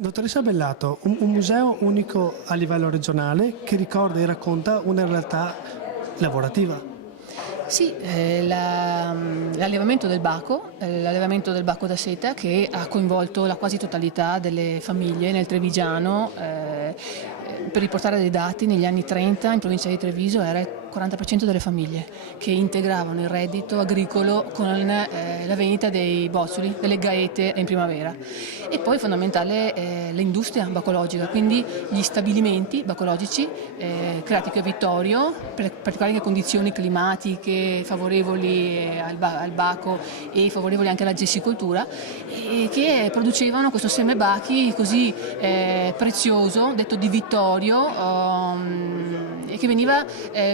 Dottoressa Bellato, un museo unico a livello regionale che ricorda e racconta una realtà lavorativa. Sì, l'allevamento del baco da seta che ha coinvolto la quasi totalità delle famiglie nel Trevigiano. Per riportare dei dati, negli anni 30 in provincia di Treviso era il 40% delle famiglie che integravano il reddito agricolo con la vendita dei bozzoli, delle gaete in primavera. E poi fondamentale l'industria bacologica, quindi gli stabilimenti bacologici creati qui a Vittorio, per particolari condizioni climatiche favorevoli al baco e favorevoli anche alla gessicoltura, e che producevano questo seme bachi così prezioso, detto di Vittorio, e che veniva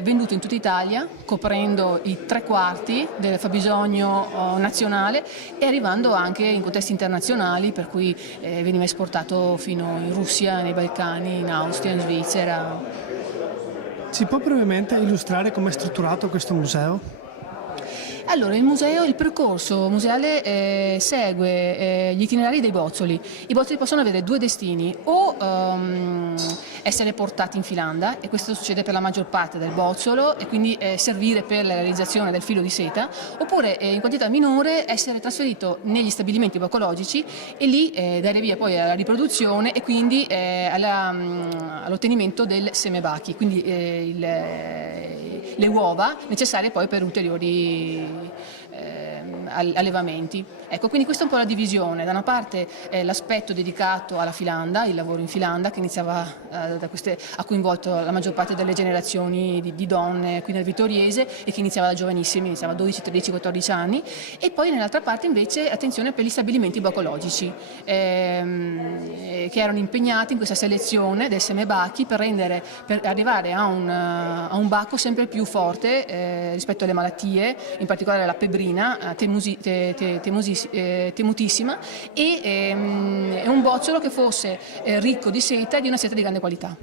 venduto in tutta Italia, coprendo i 3/4 del fabbisogno nazionale e arrivando anche in contesti internazionali, per cui veniva esportato fino in Russia, nei Balcani, in Austria, in Svizzera. Si può brevemente illustrare come è strutturato questo museo? Allora, il percorso museale segue gli itinerari dei bozzoli. I bozzoli possono avere due destini: o essere portati in filanda, e questo succede per la maggior parte del bozzolo, e quindi servire per la realizzazione del filo di seta, oppure in quantità minore essere trasferito negli stabilimenti bacologici e lì dare via poi alla riproduzione e quindi all'ottenimento del seme bachi, quindi le uova necessarie poi per ulteriori allevamenti. Ecco, quindi questa è un po' la divisione: da una parte l'aspetto dedicato alla filanda, il lavoro in filanda che iniziava ha coinvolto la maggior parte delle generazioni di donne qui nel Vittoriese, e che iniziava da giovanissimi, iniziava a 12, 13, 14 anni, e poi nell'altra parte invece attenzione per gli stabilimenti bacologici che erano impegnati in questa selezione del seme bachi per arrivare a un baco sempre più forte rispetto alle malattie, in particolare la pebbrina temutissima, e un bozzolo che fosse ricco di seta e di una seta di grande qualità.